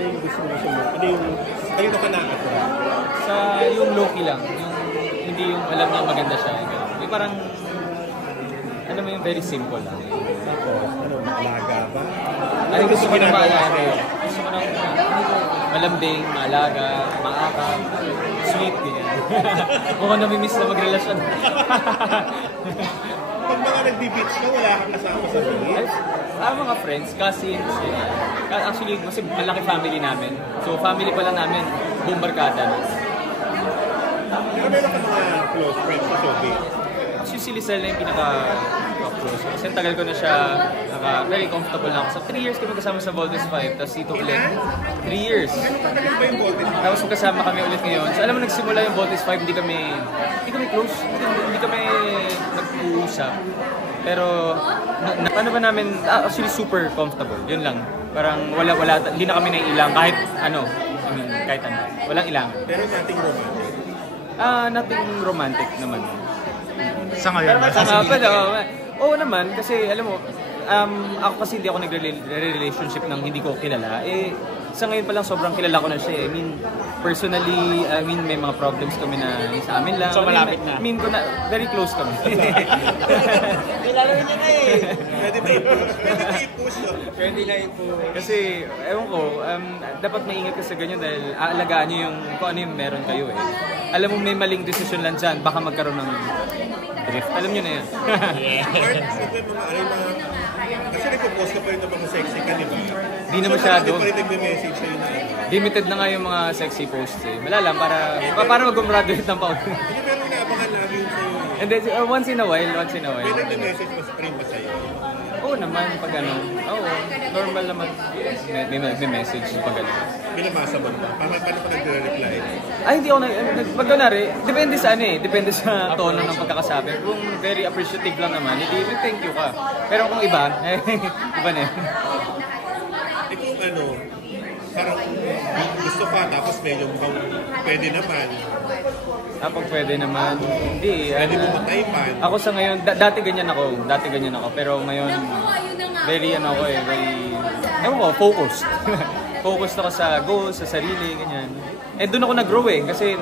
ano yung gusto mo sa mo? Ano yung, kanino ka na-attract? Sa yung low-key lang, yung hindi yung alam niya maganda siya. Yung parang, ano mo yung very simple lang. Tapos, ano, maalaga ba? Ano gusto ko na maalaga? Gusto ko na malambing, maalaga, maakap, sweet, ganyan. Mukhang namimiss na magrelasyon. Pag mga nagbi-beach ka, wala kang kasama sa beach? Mga friends, cousins, actually, kasi malaki family namin. So, family pa lang namin, buong barkada. Pero meron ka mga close friends sa showbiz? Actually, si Lizelle na yung pinaka-close. Kasi tagal ko na siya, very comfortable na ako. So, 3 years kami kasama sa Voltes 5, tapos dito ulit. 3 years. Ano patagal ba yung Voltes 5? Tapos magkasama kami ulit ngayon. So, alam mo, nagsimula yung Voltes 5, hindi kami close. Hindi kami nag-uusap. Pero, ano ba namin, actually super comfortable. Yun lang. Parang wala, hindi na kami naiilang kahit ano. Kahit ano. Walang ilang. Pero nothing romantic? Nothing romantic naman. Sa ngayon ba? Oo naman, kasi alam mo, ako kasi hindi ako nagre-relationship ng hindi ko kilala. Sa ngayon pa lang sobrang kilala ko na siya. I mean, personally, may mga problems kami na sa amin lang. So malapit na? Very close kami. Kilala niya na eh. Pwede ba i-push? Pwede na i-push. Kasi, ewan ko, dapat maingat ka sa ganyan dahil aalagaan niyo kung ano yung meron kayo eh. Alam mo, may maling decision lang dyan, baka magkaroon ng drift. Alam niyo na yan. Kasi nagpo-post ka pa rin ng mga sexy ka, di ba? Di na masyado. So, pa rin nagme-message sa'yo na limited na nga yung mga sexy posts eh. Wala lang, para mag-graduate ng paon. Hindi, pero inaabangan lagi yung sa'yo. And then, once in a while. May nagme-message mo rin ba sa'yo? Oo naman, pag ano. Oo, normal naman. May message pag ano. Binabasa mo ba? Paano ka nagre-reply? Ay, hindi ako pag kunwari, depende sa ano eh. Depende sa tono ng pagkakasabi. Kung very appreciative lang naman, hindi thank you ka. Pero kung iba, iba na yun. Kung ano, parang gusto pa, tapos medyo mukhang pwede naman. Pag pwede naman, hindi. Pwede mo mataypan. Ako sa ngayon, dati ganyan ako. Pero ngayon, very ewan ko, focused. Focused ako sa goals, sa sarili, ganyan. And doon ako nag-grow eh. Kasi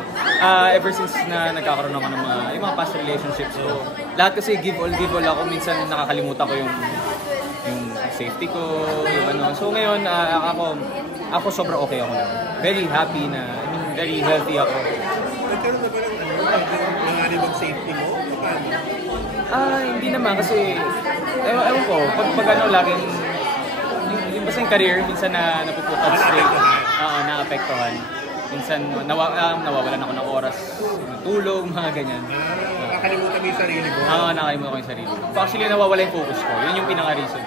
ever since na nagkakaroon ako ng yung mga past relationships ko, lahat kasi give all ako. Minsan nakakalimutan ko yung safety ko, yung ano. So ngayon, ako sobrang okay ako na. Very happy na, very healthy ako. Nagkaroon na ba ng nanganibang safety mo? Hindi naman kasi, ewan ko, pag ano, laging, yung basta yung career, minsan na napuputad straight, naapektuhan. Minsan nawawalan ako ng oras, tulog, mga ganyan. Nakakalimutan mo yung sarili mo? Nakakalimutan ko yung sarili. Actually, nawawala yung focus ko. Yun yung pinaka-reason.